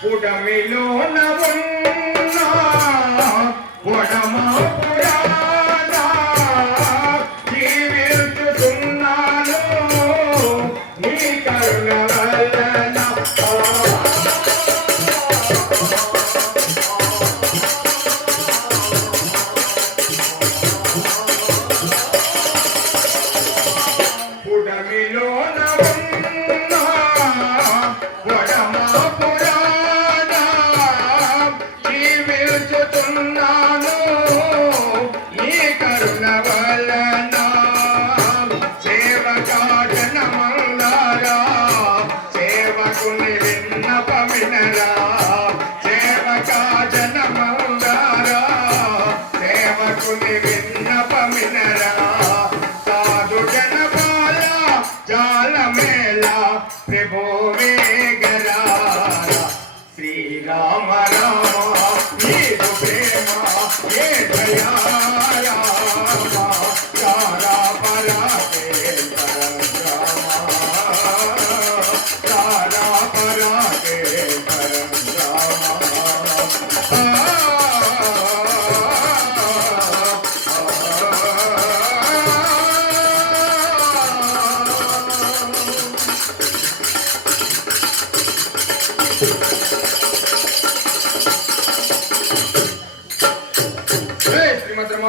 పుడమిలో ఉన్న పుడమ Nara.